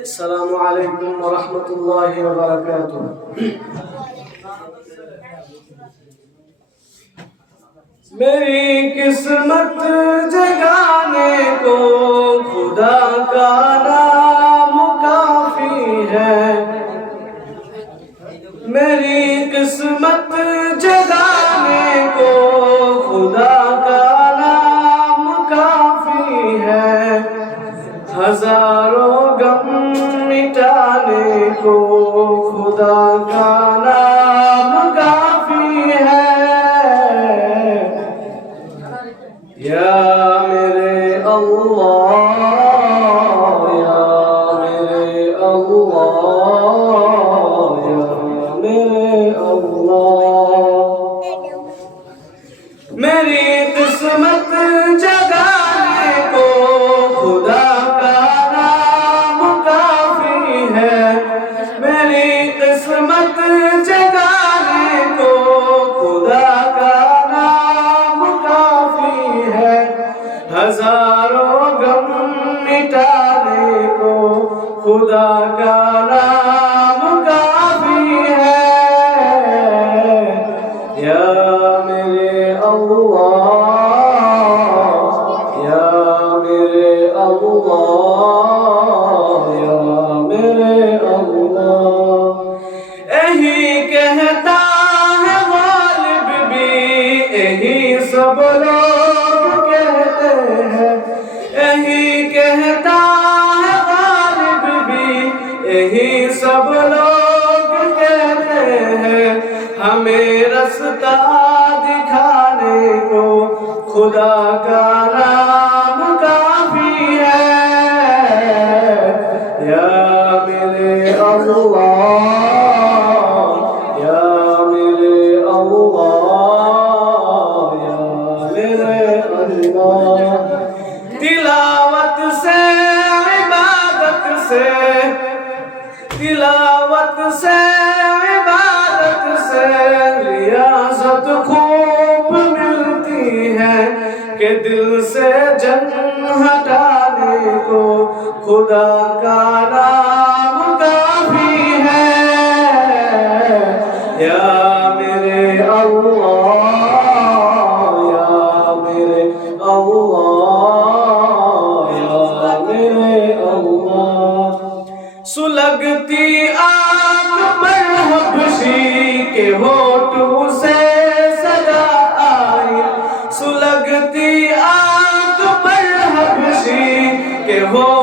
السلام علیکم ورحمۃ اللہ وبرکاتہ۔ میری قسمت جگانے کو خدا کا نام کافی ہے، میری قسمت جگانے کو خدا کا نام کافی ہے، ہزاروں غم مٹانے کو خدا کا نام کافی ہے۔ یا میرے اللہ، یا میرے اللہ، یا میرے اللہ، میری قسمت جگانے کو خدا کا نام کافی ہے، میری قسمت جگانے کو خدا کا نام کافی ہے، ہزاروں غم مٹانے کو خدا کا نام کافی ہے۔ یا میرے اللہ، یا میرے اللہ، یا میرے اللہ، یہی کہتا ہے غالب بھی، یہی سب لوگ کہتے ہیں، یہی کہتا ہے غالب بھی، یہی سب لوگ کہتے ہیں، ہمیں رستہ دکھانے کو خدا کا نام کافی ہے۔ یا میرے اللہ، یا میرے اللہ، یا میرے اللہ، تلاوت سے عبادت سے، تلاوت سے عبادت سے ریاضت خوب ملتی ہے، کہ دل سے جنگ ہٹانے کو خدا کا نام کافی ہے۔ یا میرے اللہ، یا میرے اللہ، یا میرے اللہ، سلگتی آنکھ پر حبشی کے ہونٹوں سے صدا آئی، سلگتی آنکھ پر حبشی کے ہونٹوں